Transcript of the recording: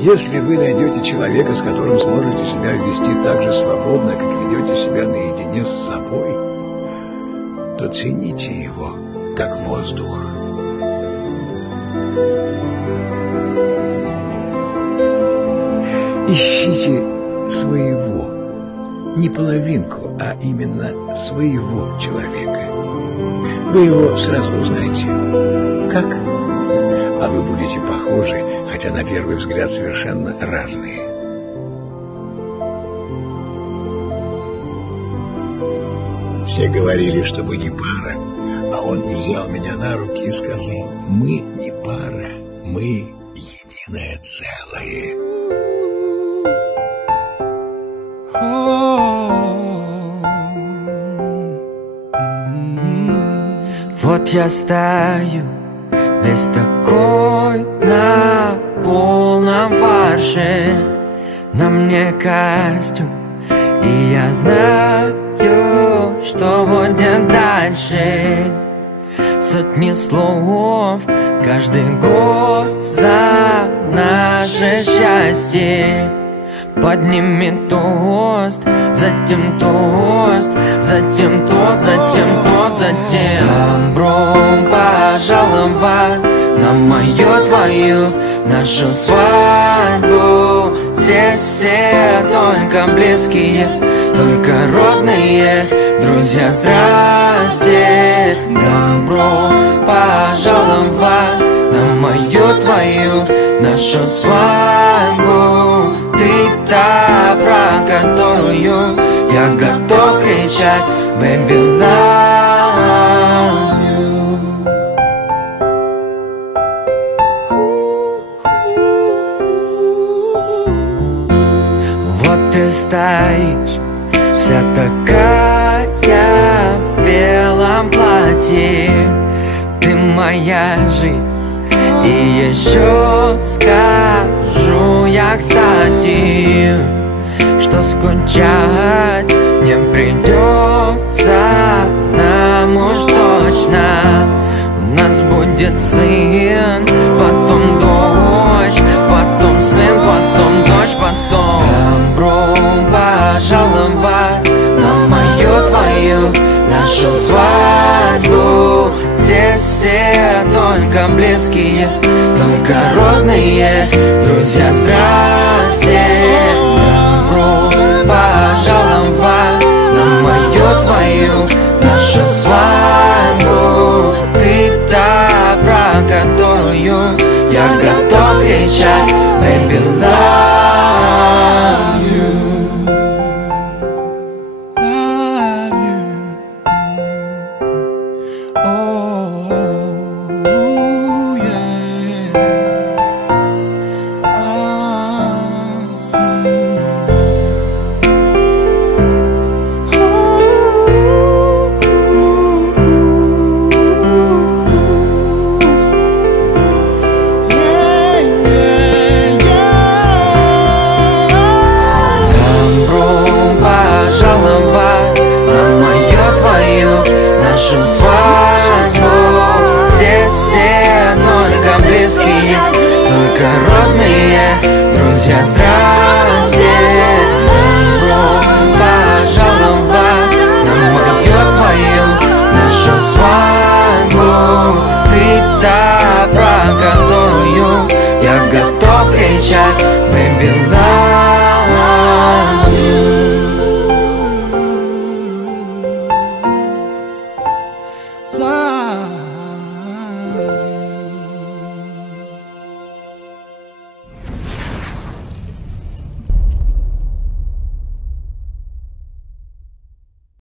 Если вы найдете человека, с которым сможете себя вести так же свободно, как ведете себя наедине с собой, то цените его, как воздух. Ищите своего, не половинку, а именно своего человека. Вы его сразу узнаете. Как? А вы будете похожи, хотя на первый взгляд совершенно разные. Все говорили, что мы не пара, а он взял меня на руки и сказал: мы не пара, мы единое целое. Вот я стою, весь такой на полном фарше. На мне костюм, и я знаю, что будет дальше. Сотни слов, каждый год за наше счастье. Поднимет тост, затем тост, затем тост, затем тост, затем добро пожаловать на мою, твою, нашу свадьбу. Здесь все только близкие, только родные, друзья, здрасте. Добро пожаловать на мою, твою, нашу свадьбу. Ты та, про которую я готов кричать: baby, love you. Вот ты стоишь, вся такая в белом платье. Ты моя жизнь. И еще скажу я, кстати, что скучать не придется нам уж точно. У нас будет сын, потом дочь, потом сын, потом дочь, потом добро пожаловать на мою, твою, нашу свадьбу. Здесь все только близкие, только родные, друзья, здрасте. Добро пожаловать на мою, твою, нашу свадьбу. Ты та, про которую я готов кричать: baby, love you. Только родные, друзья, здрасте. Добро пожаловать на мою, твою, нашу свадьбу. Ты та, про которую я готов кричать: baby, love.